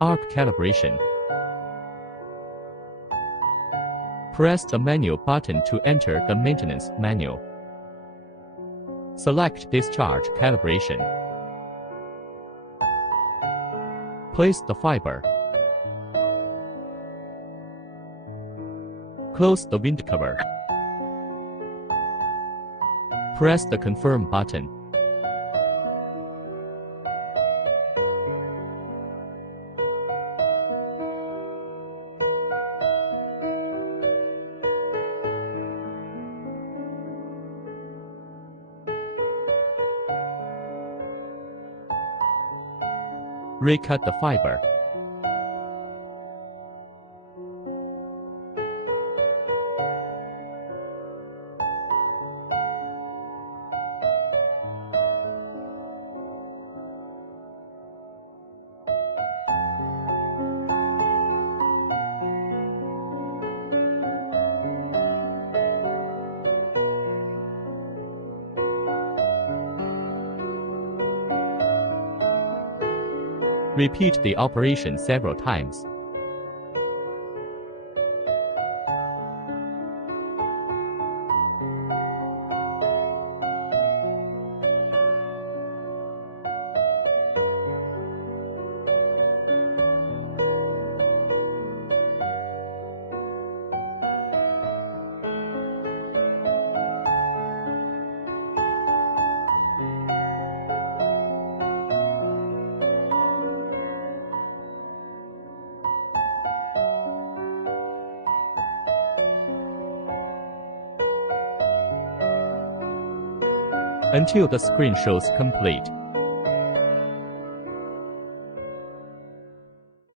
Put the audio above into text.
Arc calibration. Press the menu button to enter the maintenance menu. Select Discharge Calibration. Place the fiber. Close the wind cover. Press the Confirm button. Recut the fiber. Repeat the operation several times. Until the screen shows complete.